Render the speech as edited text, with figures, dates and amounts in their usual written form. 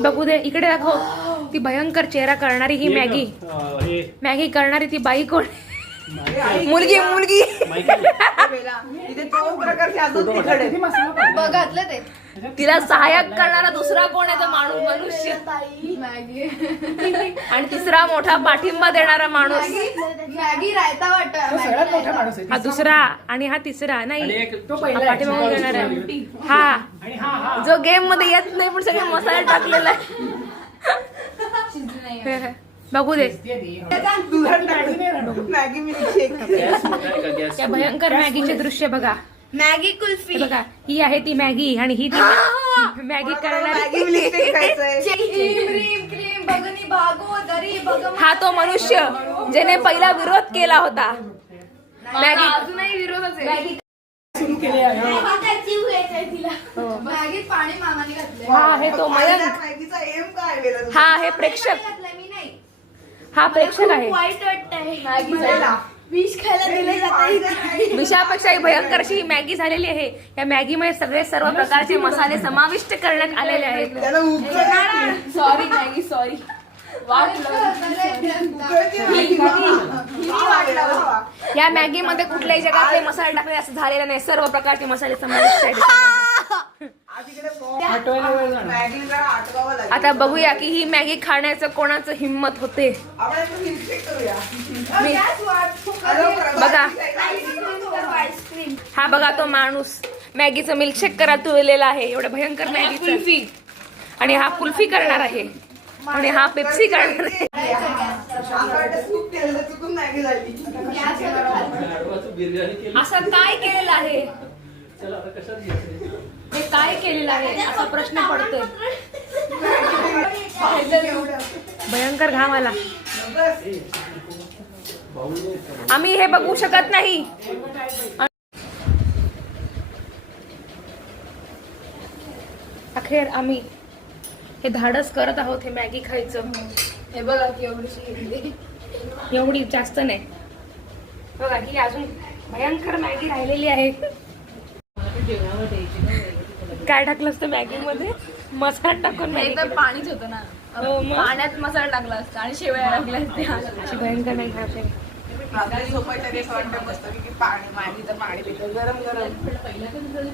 बघू दे, इकडे दाखव. ती भयंकर चेहरा करणारी ही मॅगी. मॅगी करणारी ती बाई कोण? मुलगी मुलगी. बघातलं ते. तिला सहाय्यक करणारा दुसरा कोण आहे? तो माणूस, मनुष्य. आणि तिसरा मोठा पाठिंबा देणारा माणूस. मॅगी रायता वाटत. हा दुसरा आणि हा तिसरा नाही. पाठिंबा देणारा हा जो गेम मध्ये येत नाही पण सगळे मसाले टाकलेला आहे. बघू दे त्या भयंकर मॅगीचे दृश्य बघा. मॅगी कुल्फी बघा, ही आहे ती मॅगी आणि ही ती मॅगी करणारी. हा तो मनुष्य ज्याने पहिला विरोध केला होता. मॅगी अजूनही विरोधच आहे. सुरू केले आहे. मॅगीत पाणी मामाने घातले. हा आहे तो मयंक. हा आहे प्रेक्षक. हा प्रेक्षक आहे. वाईट वाटतंय. विष खायला दिले जाते. विषापेक्षाही भयंकर अशी ही मॅगी झालेली आहे. या मॅगी मध्ये सगळे सर्व प्रकारचे मसाले समाविष्ट करण्यात आलेले आहेत. Sorry Maggi sorry. या मॅगी मध्ये कुठल्याही जगातले मसाले टाकले असं झालेलं नाही. सर्व प्रकारचे मसाले समाविष्ट आहेत. आता बघूया की ही मॅगी खाण्याचं कोणाचं हिम्मत होते. बघा, हा बघा तो माणूस मॅगीचं मिल्कशेक करायला तुळलेला आहे. एवढं भयंकर मॅगीचं. आणि हा कुल्फी करणार आहे आणि हा पेप्सी करणार आहे. असं काय केलेलं आहे? हे काय केलेलं आहे असा प्रश्न पडतोय. भयंकर घाम आला. आम्ही हे बघू शकत नाही. अखेर आम्ही हे धाडस करत आहोत हे मॅगी खायचं. हे बघा की एवढीशी. एवढी जास्त नाही. बघा ही अजून भयंकर मॅगी राहिलेली आहे. काय टाकलं असतं मॅगी मध्ये? मसाला टाकून मॅगी. तर पाणीच होतं ना. पाण्यात मसाला टाकला असता आणि शेवया टाकल्या असत्या. अशी भयंकर नाही खायची. झोपायच्या दिवस वाटतं मस्त की पाणी, मॅगी तर पाणी पितं गरम गरम.